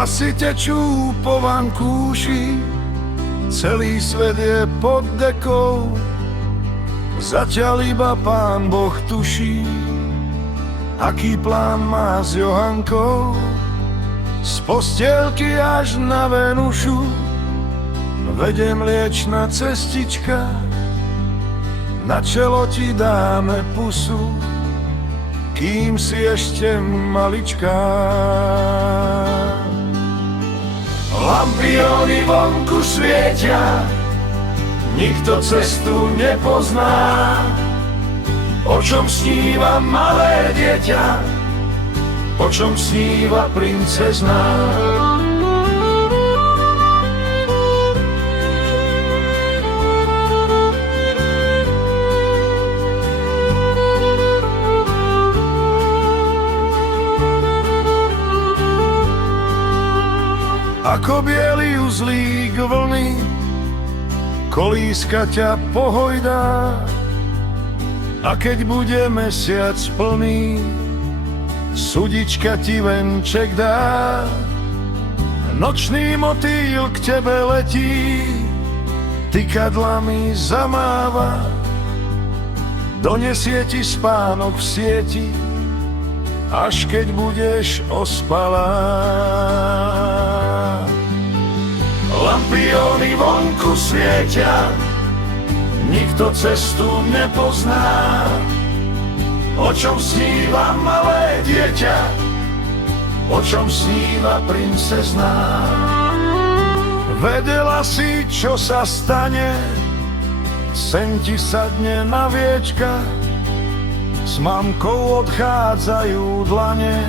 Vlasy tečú po vankúši, celý svet je pod dekou, zatiaľ iba Pán Boh tuší, aký plán má s Johankou. Z postielky až na Venušu vedie mliečna cestička, na čelo ti dáme pusu, kým si ešte maličká. Lampióny vonku svietia, nikto cestu nepozná. O čom sníva malé dieťa, o čom sníva princezná. Ako bielý uzlík vlny, kolíska ťa pohojdá. A keď bude mesiac plný, sudička ti venček dá. Nočný motýl k tebe letí, tykadlami zamáva, donesie ti spánok v sieti, až keď budeš ospalá. Lampióny vonku svietia, nikto cestu nepozná. O čom sníva malé dieťa, o čom sníva princezná. Vedela si, čo sa stane, sen ti sadne na viečka, s mamkou odchádzajú dlane,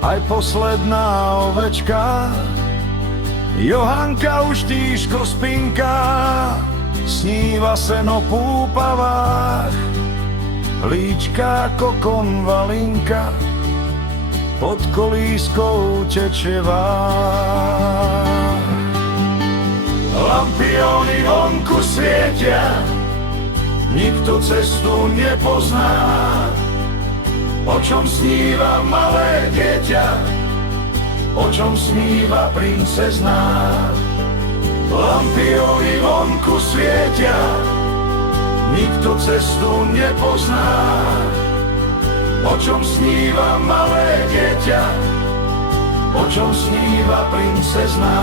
aj posledná ovečka. Johanka už tížko spinká, sníva sen o púpavách, líčka ako konvalinka, pod kolískou tečevá. Lampióny vonku svietia, nikto cestu nepozná. O čom sníva malé dieťa, o čom sníva princezná. Lampióny vonku svietia, nikto cestu nepozná. O čom sníva malé dieťa, o čom sníva princezná.